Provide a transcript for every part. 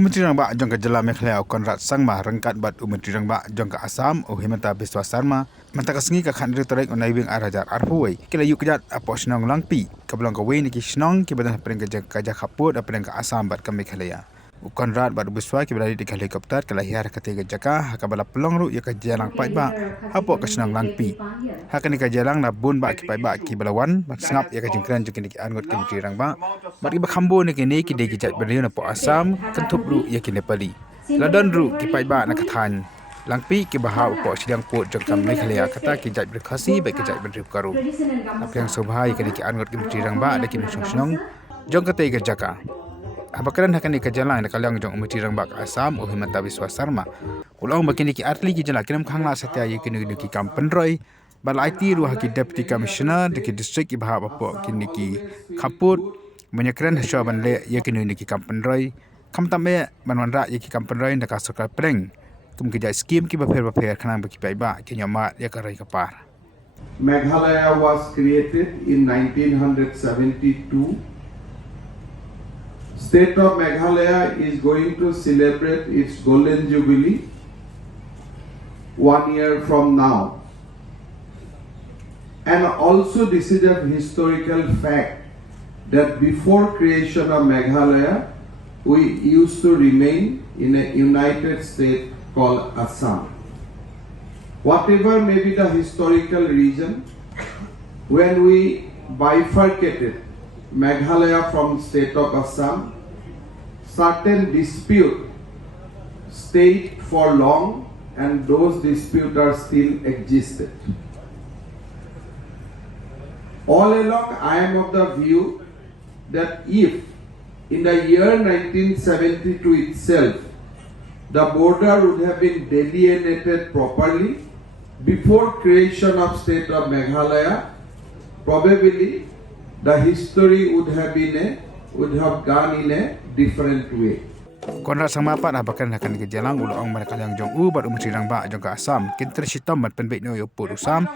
Menteri Rangba jangka jela Meghalaya Conrad sangma rangkat bat Menteri Rangba jangka Assam Himanta Hapdeng mantaka sengi ka khandri tarik onai wing arajar arhuai kila yu Kjat apo snong langpi kablong ka wei niki snong ki badan pring ka jakaput apeng ka Assam bat ka Meghalaya Conrad bat biswa ki berada di helikopter kala hiar ketiga jaka hakabala pelong ru ya ka jalang Paidbah apo ka snong langpi hakani ka jalang na bun ba ki Paidbah ki balawan bat sngap ya ka jingkran jukin ki angot ki Menteri Rangba bat ki bakhambo ni ki de ki Kjat beriun apo Assam kentup ru ya ki Nepali ladan ru ki Paidbah na kathan langpi ki baha upo sidang put jangkam Meghalaya kata Kjat RiKhasi baik Kjat karu Jingpdiang Sngewbha ki angot ki Menteri Rangba ada ki snong jong kata iga jaka Habakaran hakani ka jalan nakalang jong Menteri Rangba ka Assam Himanta Hapdeng ulong bakini ki atli ki jala kinam khangla satya yekini ki kampenroi bal IT ru haki deputy commissioner de ki district ibha bapo kini ki khaput menyakran hasyaban le yekini ki kampenroi khamtame banwanra yeki kampenroi ndaka sarkar preng kum ki ja scheme ki bafer khanang baki Paidbah ki nyama yakarai kapar. Meghalaya was created in 1972. State of Meghalaya is going to celebrate its golden jubilee 1 year from now. And also this is a historical fact that before creation of Meghalaya, we used to remain in a united state called Assam. Whatever may be the historical reason, when we bifurcated Meghalaya from state of Assam, certain dispute stayed for long and those disputes are still existed. All along I am of the view that if in the year 1972 itself the border would have been delineated properly before creation of state of Meghalaya, probably the history would have gone in a different way. Conrad sangma pat abakan hakan ke jalang ulong manakalang jong bat Menteri Rangba jong ka Assam kinter sitam bat penbek no yo pur usam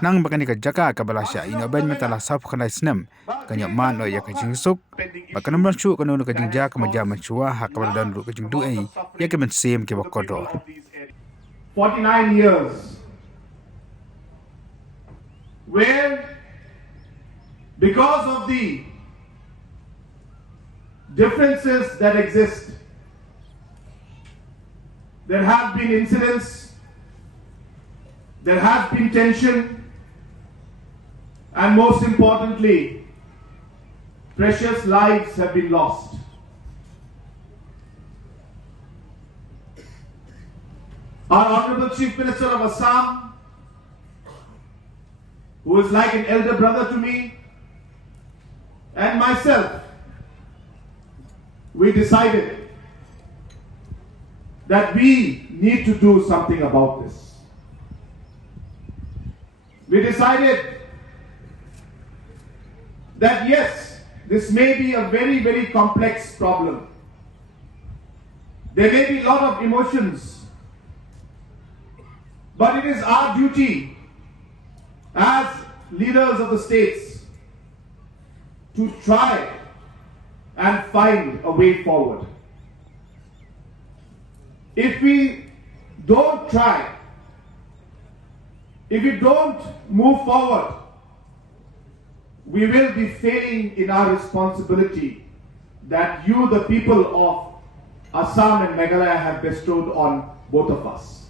nang bakani ka jaka ka balasya ino ben metala sap khanai snem kanya man no ya ka jingsuk bakan nam chu kanu ka jingja ka maja manchua hakabal dan ru ka jing du ai ya ka men sem ke bakodor 49 years where because of the differences that exist, there have been incidents, there has been tension, and most importantly, precious lives have been lost. Our Honorable Chief Minister of Assam, who is like an elder brother to me, and myself, we decided that we need to do something about this. We decided that yes, this may be a very, very complex problem. There may be a lot of emotions, but it is our duty as leaders of the states to try and find a way forward. If we don't try, if we don't move forward, we will be failing in our responsibility that you, the people of Assam and Meghalaya, have bestowed on both of us.